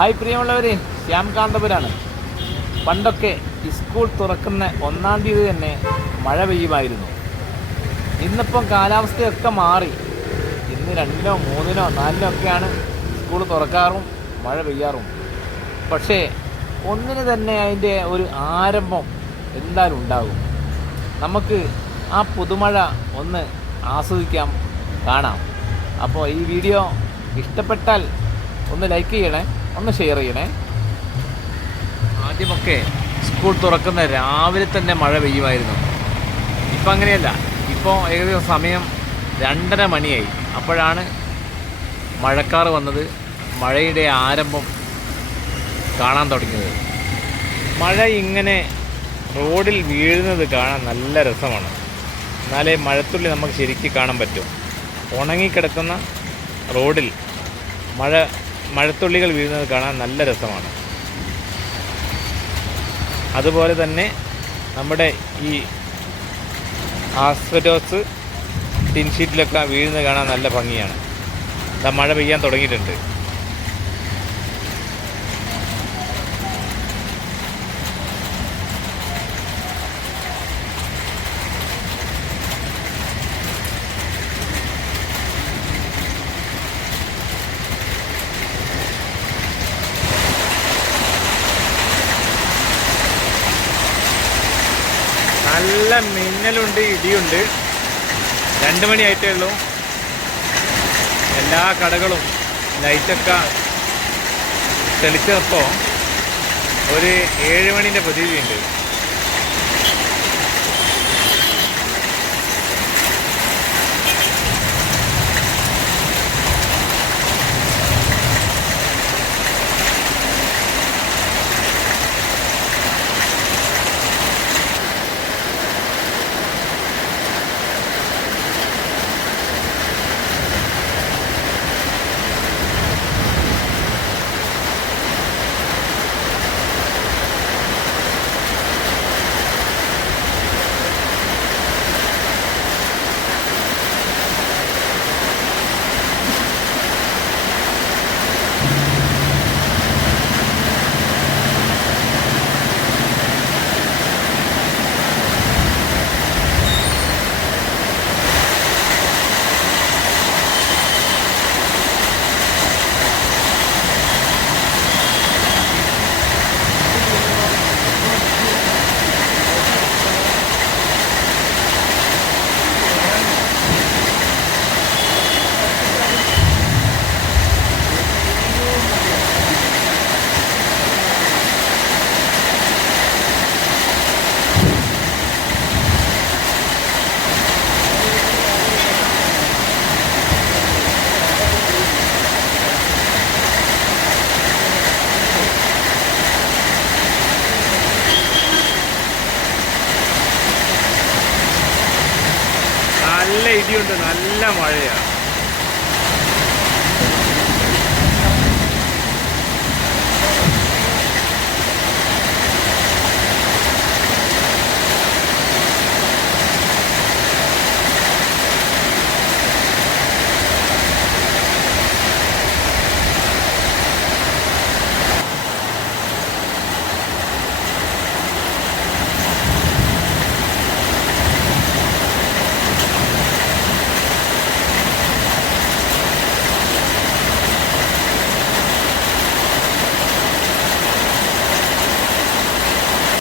Hi പ്രിയമുള്ളവരെ, ശ്യാംകാന്തപുരാണ്. പണ്ടൊക്കെ school തുറക്കുന്ന 1-ാം തീയതി തന്നെ മഴ പെയ്യുമായിരുന്നു. ഇന്നിപ്പം കാലാവസ്ഥയൊക്കെ മാറി. ഇന്ന് 2-നോ 3-നോ 4-നോ ഒക്കെയാണ് സ്കൂൾ തുറക്കാറും മഴ പെയ്യാറും. പക്ഷേ ഒന്നിന് തന്നെ അതിൻ്റെ ഒരു ആരംഭം എന്തായാലും ഉണ്ടാകും. നമുക്ക് ആ പുതുമഴ ഒന്ന് ആസ്വദിക്കാം, കാണാം. അപ്പോൾ ഈ വീഡിയോ ഇഷ്ടപ്പെട്ടാൽ ഒന്ന് ലൈക്ക് ചെയ്യണേ, ഒന്ന് ഷെയർ ചെയ്യണേ. ആദ്യമൊക്കെ സ്കൂൾ തുറക്കുന്ന രാവിലെ തന്നെ മഴ പെയ്യുമായിരുന്നു. ഇപ്പം അങ്ങനെയല്ല. ഇപ്പോൾ ഏകദേശം സമയം 2:30 മണിയായി. അപ്പോഴാണ് മഴക്കാർ വന്നത്, മഴയുടെ ആരംഭം കാണാൻ തുടങ്ങിയത്. മഴ ഇങ്ങനെ റോഡിൽ വീഴുന്നത് കാണാൻ നല്ല രസമാണ്. എന്നാലേ മഴത്തുള്ളി നമുക്ക് ശരിക്കും കാണാൻ പറ്റും. ഉണങ്ങിക്കിടക്കുന്ന റോഡിൽ മഴത്തുള്ളികൾ വീഴുന്നത് കാണാൻ നല്ല രസമാണ്. അതുപോലെ തന്നെ നമ്മുടെ ഈ ആസ്പെറ്റോസ് ടിൻഷീറ്റിലൊക്കെ വീഴുന്നത് കാണാൻ നല്ല ഭംഗിയാണ്. ഇതാ മഴ പെയ്യാൻ തുടങ്ങിയിട്ടുണ്ട്. നല്ല മിന്നലുണ്ട്, ഇടിയുണ്ട്. 2 മണിയായിട്ടേ ഉള്ളൂ. എല്ലാ കടകളും ലൈറ്റൊക്കെ തെളിച്ചപ്പോൾ ഒരു 7 മണീൻ്റെ പ്രതീതിയുണ്ട്. നല്ല ഇടിയുണ്ട്, നല്ല മഴയാണ്.